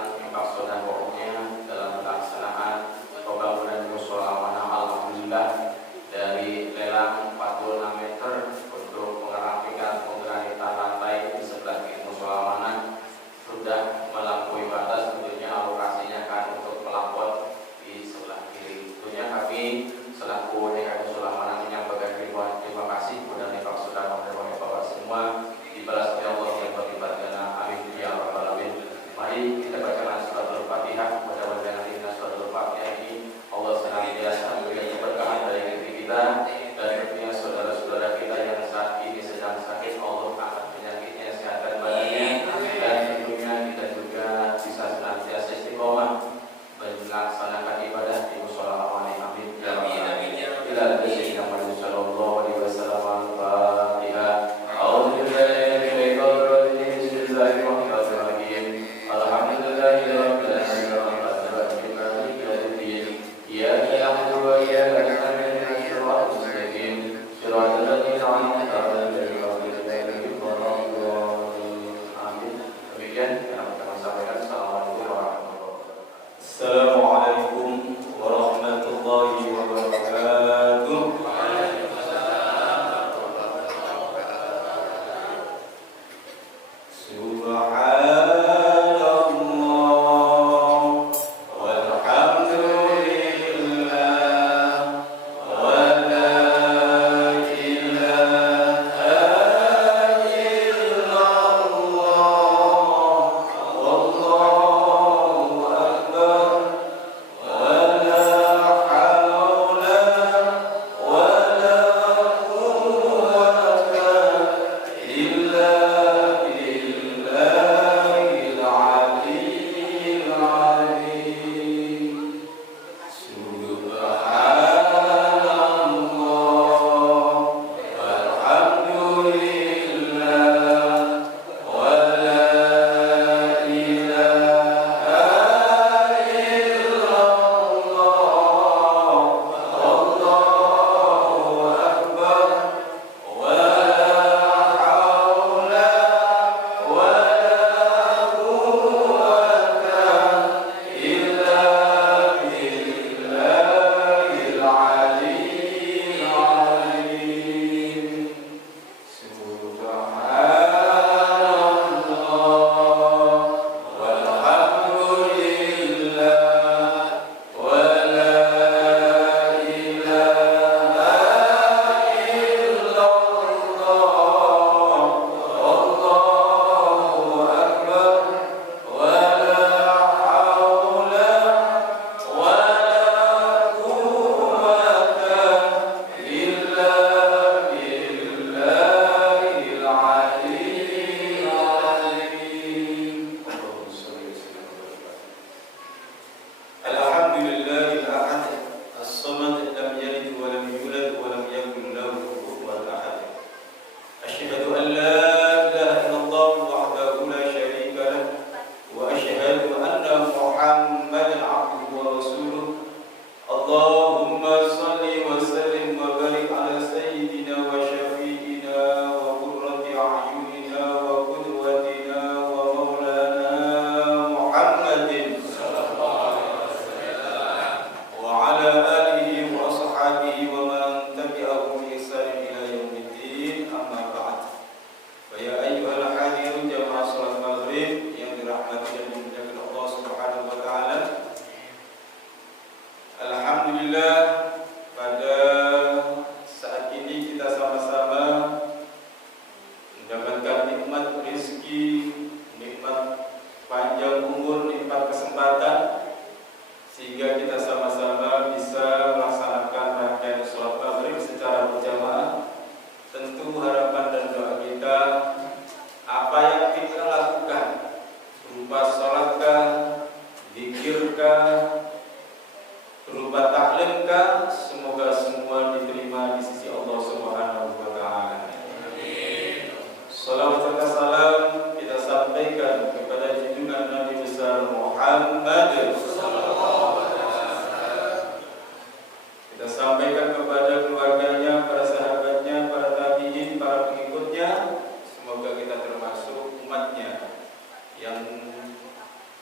tentang infak sedekahnya dalam pelaksanaan pembangunan mushola amanah. Alhamdulillah, dari lelang 46 meter untuk merapikan pengranitan lantai di sebelah kiri mushola amanah sudah melampaui batas. Tentunya alokasinya kan untuk pelapor di sebelah kiri. Tentunya kami selaku DKI mushola amanah menyampaikan terima kasih kepada infak sedekah dari Bapak semua, dibalas oleh Allah yang berlipat ganda. Amin ya rabbal alamin. Mari kita bacakan suratul Fatihah. Mudah-mudahan dengan suratul Fatihah ini Allah senantiasa memberikan keberkahan dari negeri kita dan tentunya saudara-saudara kita yang saat ini sedang sakit, Allah angkat penyakitnya, sehatkan badannya, dan tentunya kita juga bisa senantiasa istiqomah melaksanakan ibadah di mushola amanah. Amin ya rabbal alamin. Bila ada Sayyidina Muhammad sallallahu alaihi wasallam. Al-Fatihah. A'udzu billahi minasyaitonir rajim. Bismillahirrahmanirrahim. Alhamdulillahirabbil alamin. Maliki yaumiddin. Iyyaka na'budu wa iyyaka nasta'in. Ihdinas mustaqim. Shiratal ladzina an'amta 'alaihim ghairil maghdubi 'alaihim. Amin. Demikian yang kami sampaikan. Assalamualaikum warahmatullahi wabarakatuh.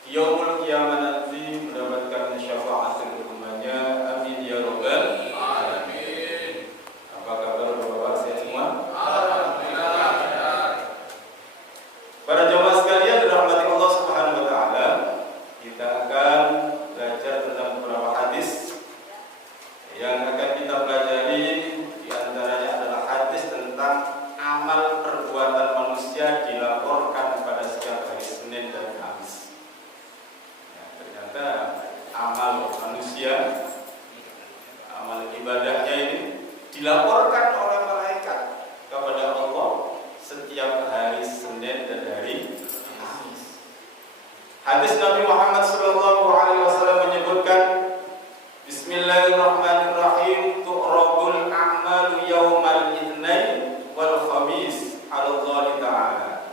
Yaumul yaumul qiyamah nanti mendapatkan syafaatul ummahnya. Amin ya rabbal alamin. Apa kabar Bapak-bapak sehat semua? Alhamdulillah. Para jemaah sekalian dirahmati Allah Subhanahu wa taala, kita akan belajar tentang beberapa hadis yang akan kita pelajari. Di antaranya adalah hadis tentang amal perbuatan manusia dilaporkan pada setiap hari Senin dan Kamis. Ya, ternyata amal manusia, amal ibadahnya ini dilaporkan oleh malaikat kepada Allah setiap hari Senin dan hari Kamis. Hadis Nabi Muhammad SAW menyebutkan, Bismillahirrahmanirrahim, tu'rabul a'malu yawmal itsnain wal khamis 'ala Allah Ta'ala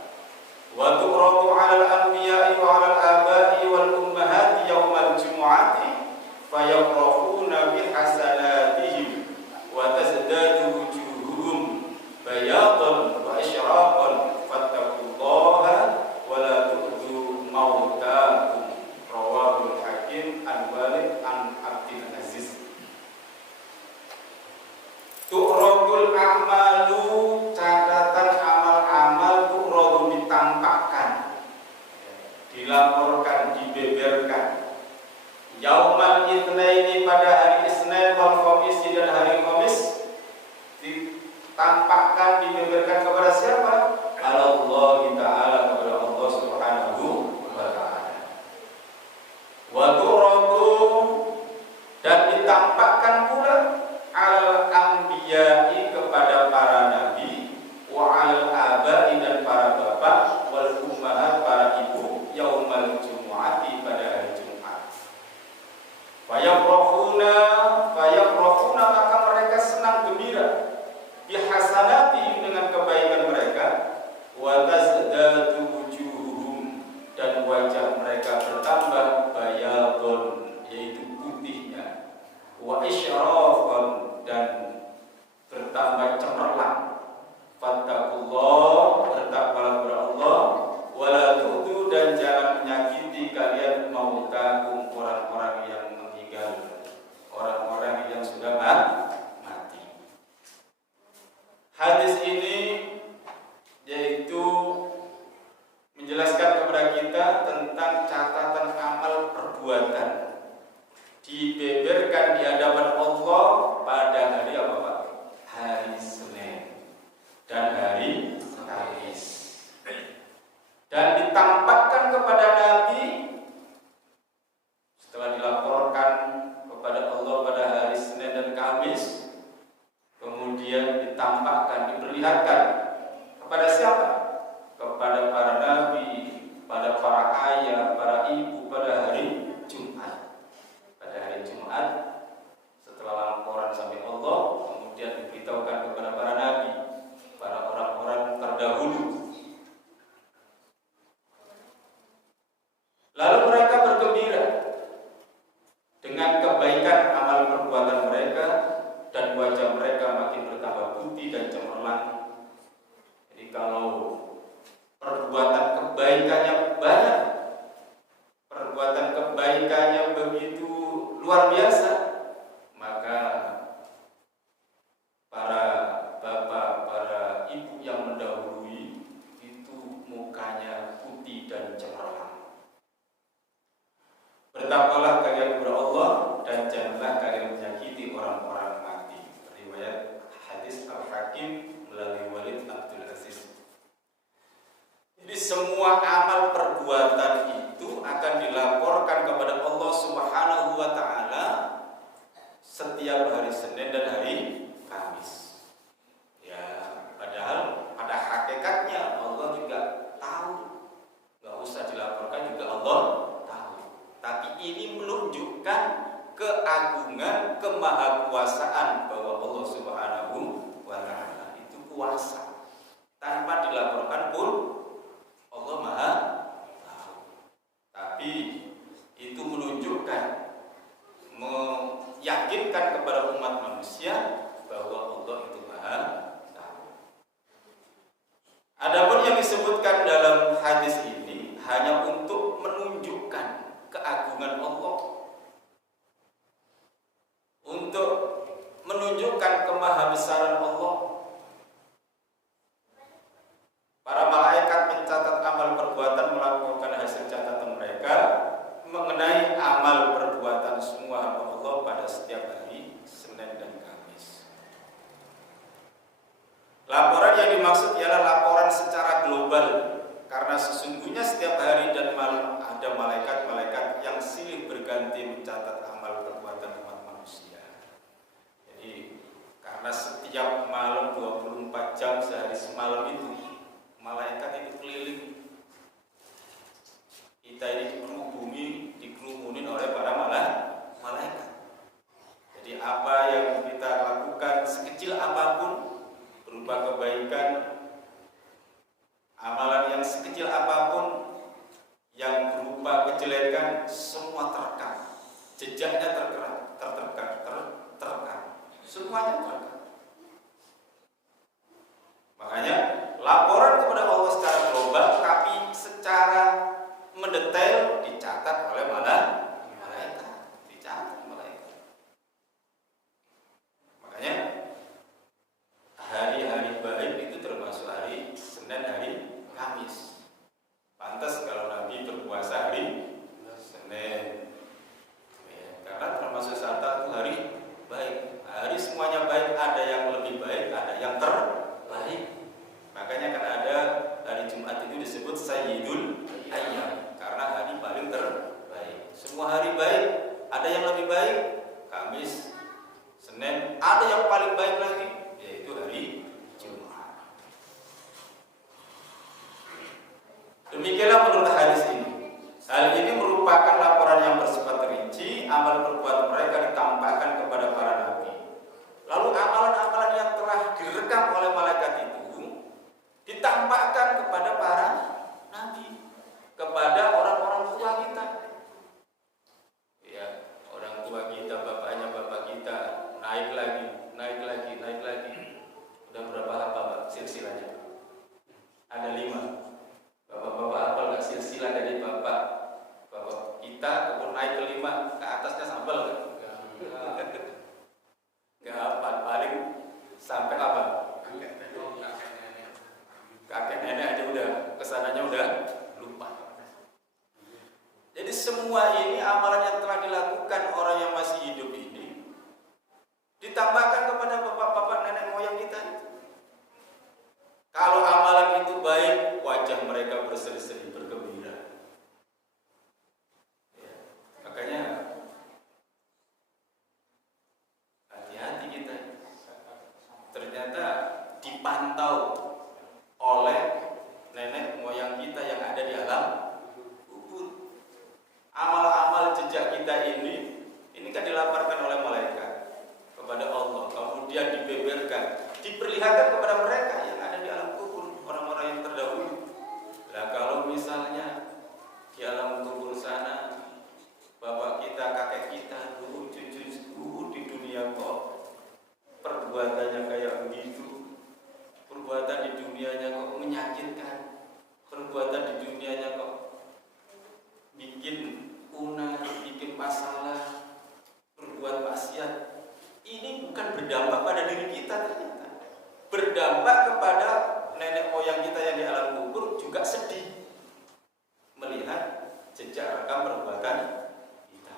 wa tu'rabu 'ala al-anbiya'i wa 'ala al-aba'i wal ummahati yawmal jumu'ati fayafrahuna bihasanatihim wa tazdadu wujuhuhum bayadan wa isyraqan fattaqullaha wa la tu'dhu mautakum. Rawahul Hakim an Walid an Abdul Aziz. Tu'rabul a'malu, catatan amal-amal, tu'rabu ditampakkan, dilaporkan, dibeberkan. Yaumal itsnaini, pada hari Isnin, wal khamis, dan hari Kamis, ditampakkan, dibeberkan kepada siapa? Allah Ta'ala, kepada Allah Subhanahu wa Ta'ala. Wa tu'radu, dan ditampakkan pula al anbiya'i, kepada para nabi, wa al aba'i, dan para bapak, wal ummahat, para ibu, yaumal jumu'ati, pada hari Jumat. Fayafrahuna, maka mereka senang gembira, bihasanati, dengan kebaikan mereka, wa tazdadu wujuhum, dan wajah mereka bertambah, bayadun, yaitu putihnya, wa isyrafan, dan bertambah cemerlang. Fattaqullah, bertakwalah kepada Allah, wala tu'du, dan jangan menyakiti kalian mautakum, orang-orang yang meninggal, orang-orang yang sudah mati. Hadis ini yaitu menjelaskan kepada kita tentang catatan amal perbuatan dibeberkan di hadapan Allah pada hari apa Pak? Hari Senin dan hari Kamis, dan ditampakkan kepada Nabi setelah dilaporkan kepada Allah pada hari Senin dan Kamis, kemudian ditampakkan, diperlihatkan kepada siapa? Kepada para nabi, pada para ayah, para ibu, pada hari Jumat. Pada hari Jumat, setelah laporan sampai Allah, kemudian diberitahukan kepada para nabi, para orang-orang terdahulu. Lalu mereka bergembira dengan kebaikan amal perbuatan mereka, dan wajah mereka makin bertambah putih dan cemerlang. Jadi kalau perbuatan kebaikannya banyak, perbuatan kebaikannya begitu luar biasa, maka para bapak, para ibu yang mendahului itu mukanya putih dan cemerlang. Bertakwalah kalian kepada Allah, dan janganlah kalian menyakiti orang-orang mati. Riwayat hadis Al-Hakim melalui Walid Abdul Aziz. Jadi semua amal perbuatan itu akan dilaporkan kepada Allah Subhanahu wa Ta'ala setiap hari Senin dan hari Kamis. Ya, padahal pada hakikatnya Allah juga tahu, nggak usah dilaporkan juga Allah tahu. Tapi ini menunjukkan keagungan, kemahakuasaan bahwa Allah Subhanahu wa Ta'ala itu kuasa. Tanpa dilaporkan pun Allah Maha tahu. Tapi itu menunjukkan, meyakinkan kepada umat manusia bahwa Allah itu Maha tahu. Adapun yang disebutkan dalam hadis ini hanya untuk menunjukkan kemahabesaran Allah. Para malaikat mencatat amal perbuatan, melakukan hasil catatan mereka mengenai amal perbuatan semua hamba Allah pada setiap hari Senin dan Kamis. Laporan yang dimaksud ialah laporan secara global, karena sesungguhnya setiap hari dan malam ada malaikat-malaikat yang silih berganti mencatat amal perbuatan umat manusia. Jadi karena setiap malam 24 jam sehari semalam itu malaikat itu keliling. Kita ini dikerumunin oleh para malaikat. Jadi apa yang kita lakukan sekecil apapun berupa kebaikan, amalan yang sekecil apapun yang berupa kejelekan, semua terekam. Jejaknya terekam. Semuanya terekam. Makanya laporan kepada Allah secara global, tapi secara mendetail dicatat oleh malaikat. Dicatat malaikat. Makanya hari-hari baik itu termasuk hari Senin, hari Kamis. Pantas kalau Nabi berpuasa hari Senin, ya, karena termasuk salah satu hari baik. Hari semuanya baik, ada yang lebih baik, ada yang terbaik. Makanya kan ada hari Jumat itu disebut Sayyidul Ayyam, karena hari paling terbaik. Semua hari baik, ada yang lebih baik. Kamis, Senin, ada yang paling baik lagi, yaitu hari Jumat. Demikianlah menurut hadis ini. Hal ini merupakan laporan yang bersifat rinci, amal perbuatan mereka ditampakkan kepada para nabi. Lalu amalan-amalan yang telah direkam oleh malaikat itu ditampakkan kepada para nabi, kepada orang-orang tua kita. Ya, orang tua kita, bapaknya bapak kita, naik lagi. Udah berapa hafal Pak silsilahnya? Ada 5. Bapak-bapak hafal nggak silsilah dari bapak kita, kemudian naik ke 5, ke atasnya sambal nggak? Nggak hafal, paling sampai apa? Kakek nenek aja udah kesananya udah lupa. Jadi semua ini amalan yang telah dilakukan orang yang masih hidup ini ditambahkan kepada bapak-bapak nenek moyang kita itu. Kalau amalan itu baik, wajah mereka berseri-seri bergembira. Ya, makanya hati-hati kita. Ternyata dipantau oleh nenek moyang kita yang ada di alam kubur. Amal-amal jejak kita ini kan dilaporkan oleh malaikat kepada Allah, kemudian dibeberkan, diperlihatkan kepada mereka yang ada di alam kubur, orang-orang yang terdahulu. Nah, kalau misalnya di alam kubur sana bapak kita, kakek kita, dulu cucu di dunia kok perbuatannya kayak begitu, perbuatan di dunianya kok menyakitkan, perbuatan di dunianya kok bikin punah, bikin masalah, berbuat maksiat. Ini bukan berdampak pada diri kita ternyata, berdampak kepada nenek moyang kita yang di alam kubur juga sedih melihat jejak rekam perbuatan kita.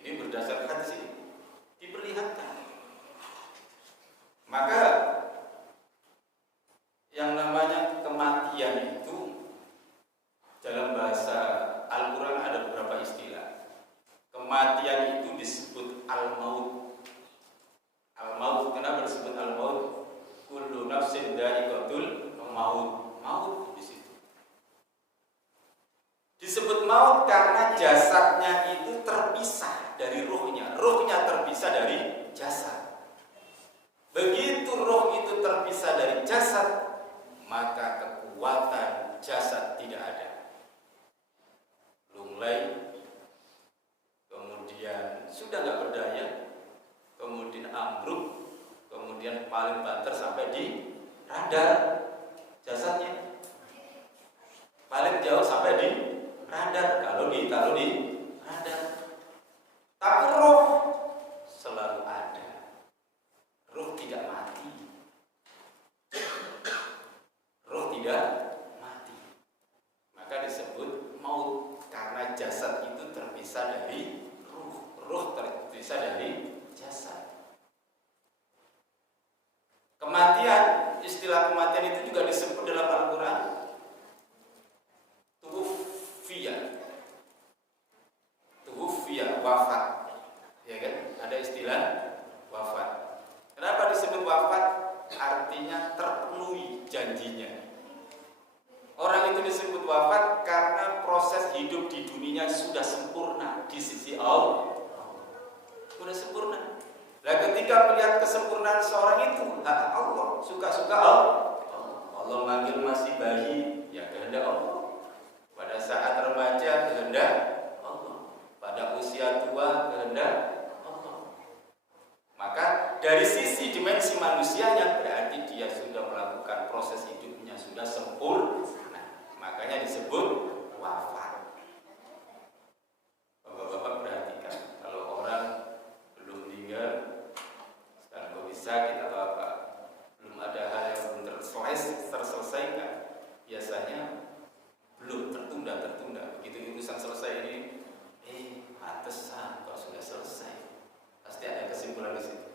Ini berdasarkan hadis ini diperlihatkan. Maka yang namanya kematian itu dalam bahasa Al-Quran ada beberapa istilah. Kematian itu disebut al-maut. Al-maut, kenapa disebut al-maut? Kullu nafsin dha'iqatul maut. Maut di situ disebut maut karena jasadnya itu terpisah dari ruhnya. Ruhnya terpisah dari jasad. Begitu roh itu terpisah dari jasad, maka kekuatan jasad tidak ada. Lunglai, kemudian sudah nggak berdaya, kemudian ambruk, kemudian paling banter sampai di radar jasadnya, paling jauh sampai di radar kalau ditaruh di radar. Tapi roh selalu ada. terpisah dari ruh terpisah dari jasad. Kematian, istilah kematian itu juga disebut dalam Al-Quran tuwfiya, wafat, ya kan? Ada istilah wafat. Kenapa disebut wafat? Artinya terpenuhi janjinya. Orang itu disebut wafat karena proses hidup di dunia sudah sempurna di sisi Allah. Sudah sempurna. Nah, ketika melihat kesempurnaan seorang itu, Allah suka-suka Allah. Allah manggil masih bayi, ya kehendak Allah. Pada saat remaja, kehendak Allah. Pada usia tua, kehendak Allah. Maka dari sisi dimensi manusianya, berarti dia sudah melakukan proses hidupnya sudah sempurna. Makanya disebut wafat. Bapak-bapak perhatikan, kalau orang belum meninggal, sekarang kok bisa kita tahu apa? Belum ada hal yang belum terselesaikan. Biasanya belum tertunda. Begitu urusan selesai ini, pantesan kok sudah selesai. Pasti ada kesimpulan di situ.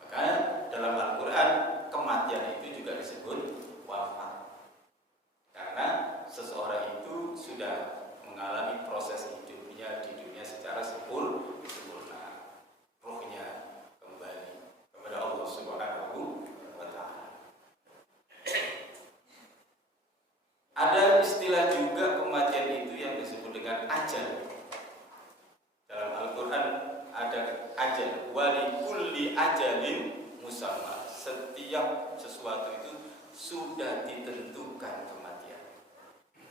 Makanya dalam Al-Quran kematian itu juga disebut wafat. Karena seseorang itu sudah mengalami proses hidupnya di dunia secara sempurna. Ruhnya kembali kepada Allah Subhanahu wa ta'ala. Ada istilah juga kematian itu yang disebut dengan ajal. Dalam Al-Quran ada ajal, walikulli ajalin musamma. Setiap sesuatu itu sudah ditentukan kematian.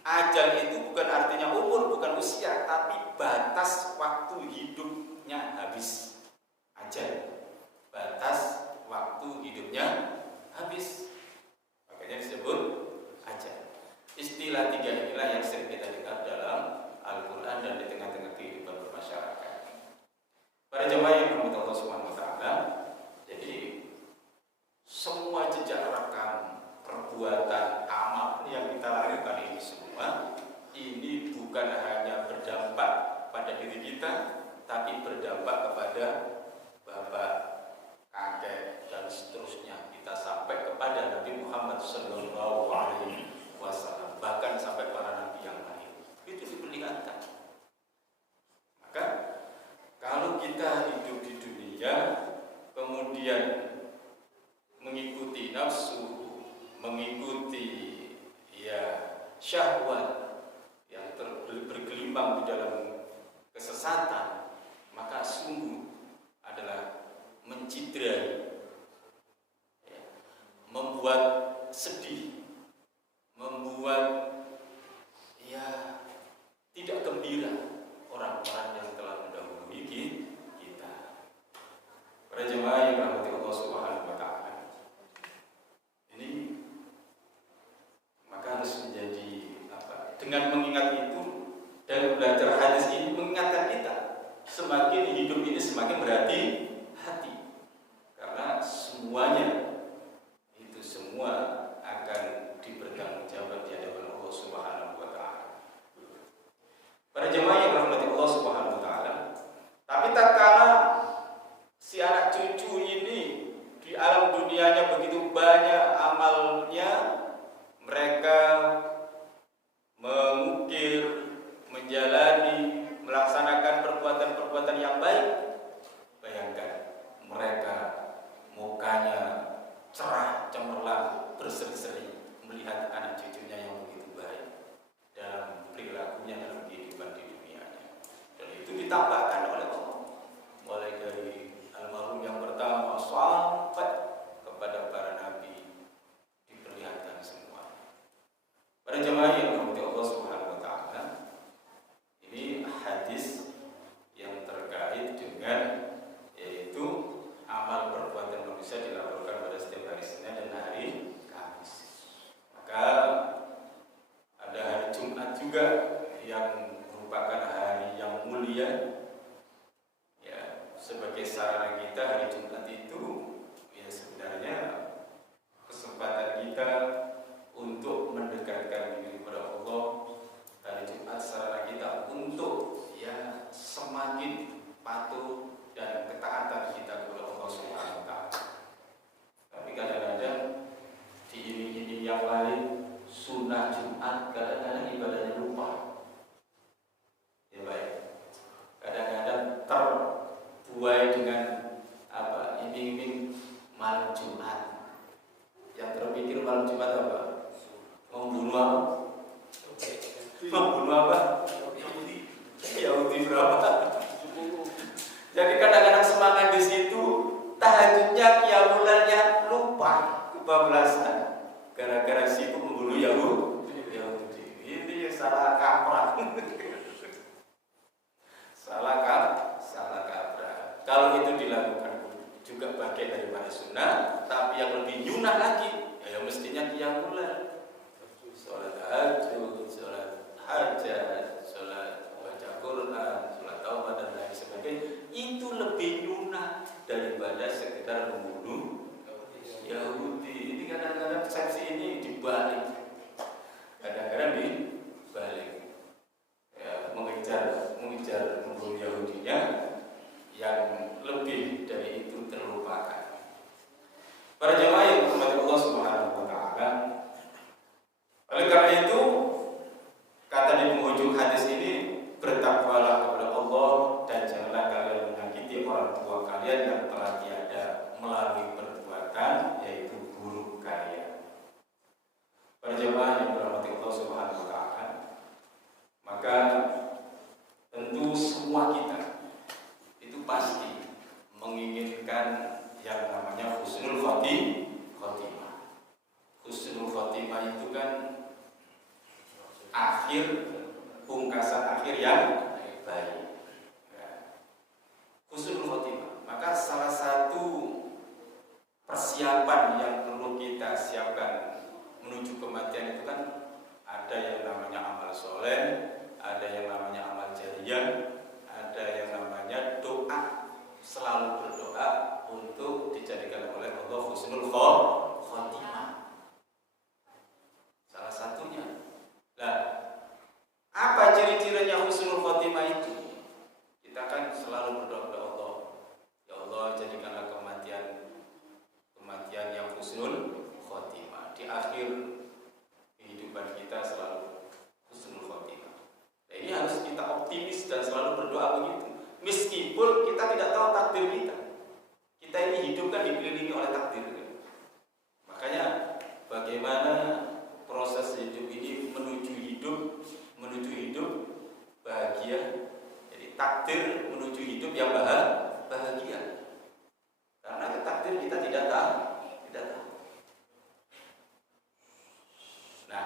Ajal itu bukan artinya umur, bukan usia, tapi batas waktu hidupnya habis. Ajal, batas waktu hidupnya habis. Makanya disebut ajal. Istilah tiga inilah yang sering kita dengar dalam Al-Quran dan di tengah-tengah kehidupan bermasyarakat. Para jemaah yang dirahmati Allah Subhanahu wa ta'ala, jadi semua jejak rekam perbuatan amal yang kita lakukan ini semua, ini bukan hanya berdampak pada diri kita, tapi berdampak kepada bapak, kakek, dan seterusnya. Kita sampai kepada Nabi Muhammad Sallallahu Alaihi Wasallam, bahkan sampai para nabi yang lain. Itu diperlihatkan. Maka kalau kita hidup di dunia, kemudian mengikuti nafsu, mengikuti syahwat yang bergelimbang di dalam kesesatan, maka sungguh adalah mencidrai, membuat sedih, membuat tidak gembira orang-orang yang telah mendahului kita. Para jemaah yang dirahmati Allah Subhanahu wa ta'ala, ini maka harus menjadi apa? Dengan mengingat itu dan belajar hadis ini mengingatkan kita, semakin hidup ini semakin berhati-hati, karena semuanya itu semua akan dipertanggungjawabkan di hadapan Allah Subhanahu wa ta'ala. Para jemaah yang dirahmati Allah Subhanahu wa ta'ala, tapi tatkala si anak cucu ini di alam dunianya begitu banyak amalnya, mereka mengukir, menjalani, melaksanakan perbuatan-perbuatan yang baik. Bayangkan mereka mukanya cerah, cemerlang, berseri-seri melihat anak cucunya yang begitu baik dalam perilakunya, dalam kehidupan di dunianya. Dan itu ditambahkan oleh Allah, mulai dari almarhum yang pertama sampai kepada para nabi, diperlihatkan semua. Para jemaah yang dirahmati Allah Subhanahu wa ta'ala, ini hadis yang terkait dengan yaitu amal perbuatan manusia dilaporkan pada setiap hari Senin dan hari Kamis. Maka ada hari Jumat juga yang merupakan hari yang mulia. Sebagai sarana kita, hari Jumat itu sebenarnya kesempatan kita untuk mendekatkan diri kepada Allah. Hari Jumat sarana kita untuk ini dibalik. Kadang-kadang dibalik. Ya, mengejar membunuh Yahudinya, yang lebih dari itu terlupakan. Para jemaah yang dirahmati Allah Subhanahu wa taala. Oleh karena itu, kata di penghujung hadis ini, bertakwalah kepada Allah dan janganlah kalian menyakiti orang tua kalian yang telah tiada melalui perbuatan, yaitu guru kalian. Para jemaah yang dirahmati Allah Subhanahu wa taala, maka tentu semua kita itu pasti menginginkan yang namanya husnul khotimah. Husnul khotimah itu kan akhir, pungkasan akhir yang baik. Husnul khotimah. Maka salah satu persiapan yang perlu kita siapkan menuju kematian itu kan ada yang namanya amal soleh, ada yang namanya amal jariyah, ada yang namanya doa. Selalu berdoa untuk dijadikan oleh Allah husnul khotimah. Salah satunya. Nah, apa ciri-cirinya husnul khotimah itu? Kita kan selalu berdoa kepada Allah. Ya Allah, jadikanlah kematian yang husnul khotimah. Di akhir kehidupan kita selalu husnul khotimah. Nah, ini harus kita optimis dan selalu berdoa begitu. Meskipun kita tidak tahu takdir kita. Kita ini hidup kan dikelilingi oleh takdir. Makanya bagaimana proses hidup ini menuju hidup bahagia. Jadi takdir menuju hidup yang bahagia. Karena takdir kita tidak tahu. Nah,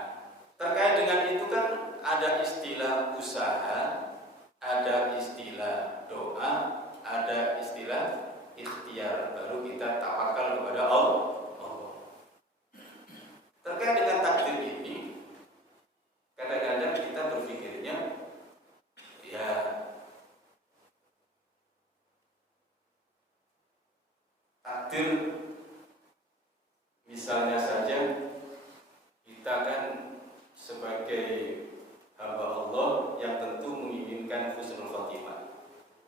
terkait dengan itu kan ada istilah usaha, ada istilah doa, ada istilah ikhtiar. Baru kita tawakal kepada Allah. Terkait dengan takdir ini, kadang-kadang kita berpikirnya, ya takdir, misalnya saja kita kan sebagai hamba Allah yang tentu menginginkan husnul khotimah.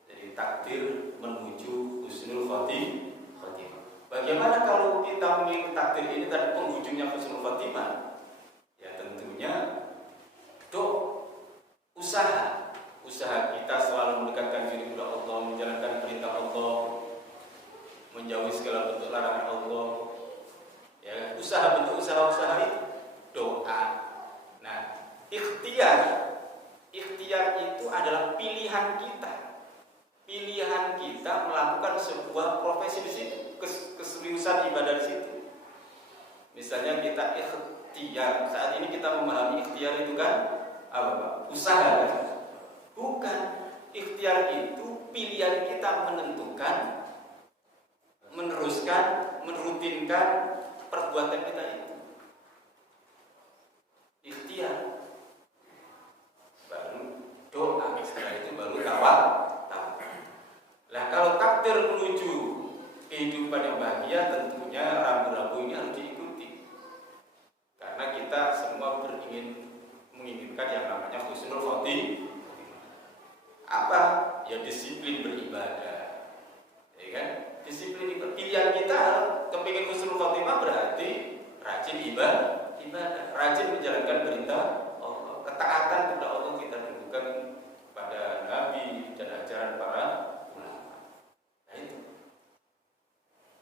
Jadi takdir menuju husnul khotimah. Bagaimana kalau kita menginginkan takdir ini dan penghujungnya husnul khotimah? Ya tentunya usaha kita selalu mendekatkan diri kepada Allah, menjalankan perintah Allah, menjauhi segala bentuk larangan Allah. Ya, bentuk usaha itu doa. Nah, ikhtiar itu adalah pilihan kita melakukan sebuah profesi di situ, keseriusan ibadah di situ. Misalnya kita ikhtiar, saat ini kita memahami ikhtiar itu kan apa Pak? Usaha kan? Bukan. Ikhtiar itu pilihan kita menentukan, meneruskan, merutinkan perbuatan kita itu. Ikhtiar. Baru doa, setelah itu baru tawakal. Nah, kalau takdir menuju kehidupan yang bahagia, tentunya rambu-rambu ini harus diikuti. Karena kita semua menginginkan yang namanya husnul khotimah. Apa? Ya disiplin beribadah. Ya kan? Disiplin pilihan kita kepingin husnul khotimah berarti rajin ibadah, rajin menjalankan perintah Allah. Ketaatan kepada Allah kita tunjukkan pada Nabi dan ajaran para ulama. Nah itu.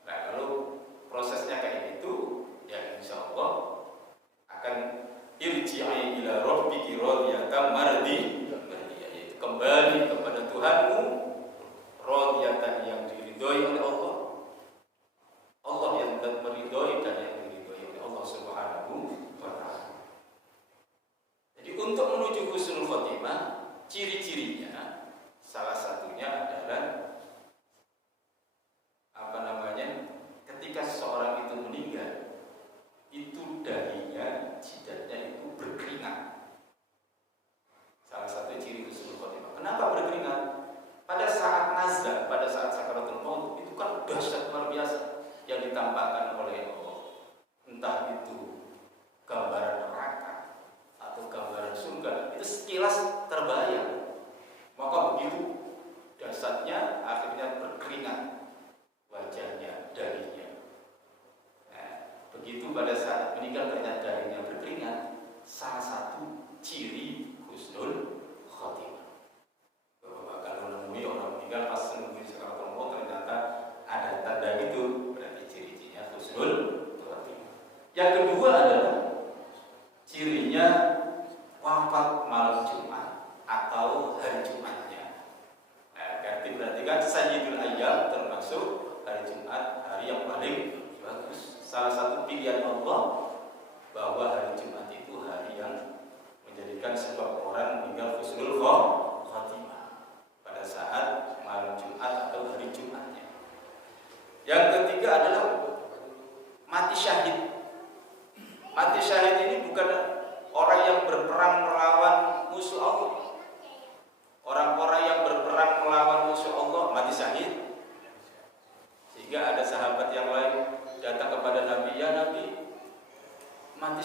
Nah kalau prosesnya kayak gitu, ya insya Allah akan irji'i ila rabbiki radiyatan mardiyah, yaitu kembali kepada Tuhanmu radiyatan yang diridhoi oleh Allah. Allah yang meridhoi dan yang diridhoi oleh Allah Subhanahu wa taala. Jadi untuk menuju husnul khotimah, ciri-cirinya salah satunya adalah ketika seseorang itu meninggal, itu dahinya, jidatnya itu berkeringat. Salah satu ciri husnul khotimah. Kenapa berkeringat? Pada saat nazar, pada saat sakaratul maut, itu kan dahsyat luar biasa yang ditampakkan oleh Allah. Entah itu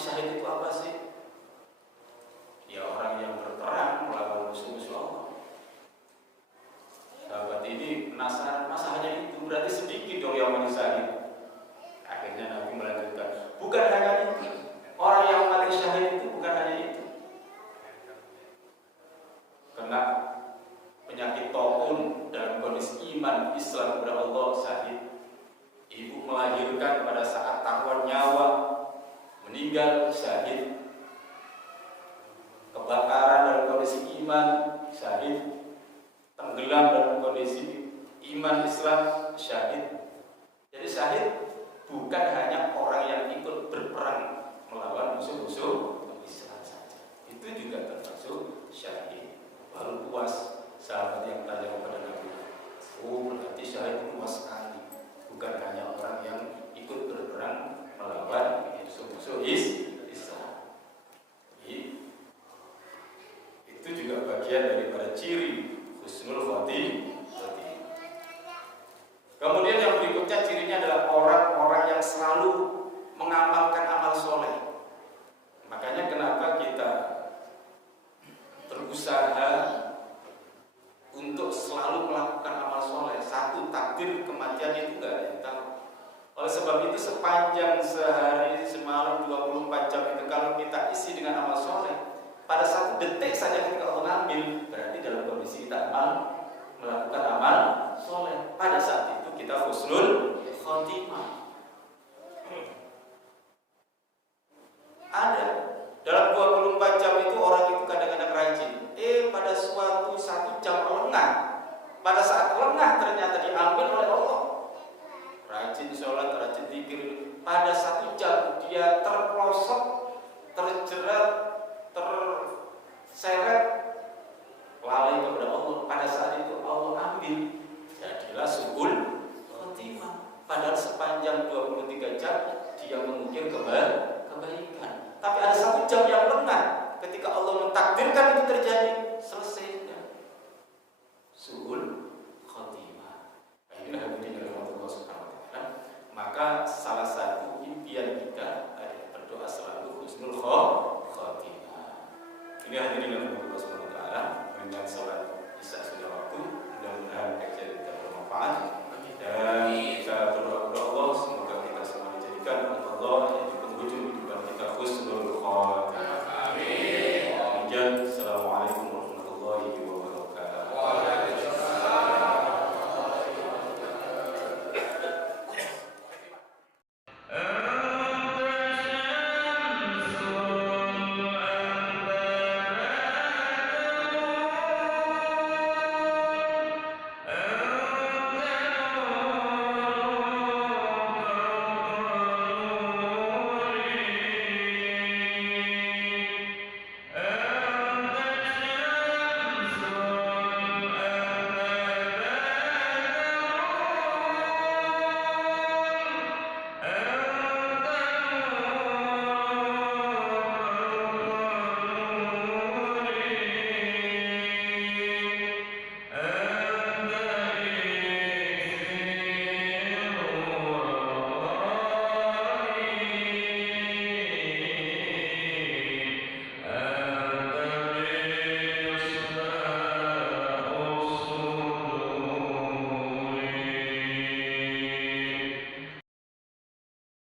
syahid itu apa sih? Ya orang yang berperang melawan musuh-musuh Allah. Sahabat ini penasaran, masa hanya itu? Berarti sedikit dong yang mati syahid. Akhirnya Nabi melanjutkan, bukan hanya itu. Orang yang mati syahid itu bukan hanya itu. Kena penyakit taun dalam kondisi iman Islam kepada Allah syahid. Ibu melahirkan pada saat taruhan nyawa, meninggal syahid. Kebakaran dalam kondisi iman syahid. Tenggelam dalam kondisi iman Islam syahid. Jadi syahid bukan hanya orang yang ikut berperang melawan musuh-musuh Islam saja. Itu juga termasuk syahid. Baru puas sahabat yang tanya kepada Nabi, oh berarti syahid luas sekali. Bukan hanya orang yang ikut berperang melawan musuh-musuh Islam. Jadi, itu juga bagian daripada ciri husnul khotimah. Kemudian yang berikutnya cirinya adalah orang-orang yang selalu mengamalkan amal soleh. Makanya kenapa kita berusaha untuk selalu melakukan amal soleh. Satu, takdir kematian itu nggak ada yang tahu. Oleh sebab itu sepanjang sehari semalam 24 jam itu kalau kita isi dengan amal soleh, pada satu detik saja ketika Allah ngambil, berarti dalam kondisi kita melakukan amal soleh. Pada saat itu kita husnul khotimah. Ada dalam 24 jam itu orang itu kadang-kadang rajin. Pada suatu satu jam lengah. Pada saat lengah ternyata diambil oleh Allah. Rajin sholat, rajin zikir. Pada satu jam dia terpelosok, terjerat, terseret, lalai kepada Allah. Pada saat itu Allah ambil. Jadilah su'ul khotimah. Padahal sepanjang 23 jam dia mengukir kebaikan. Tapi ada satu jam yang lengah. Ketika Allah mentakdirkan itu terjadi, selesai.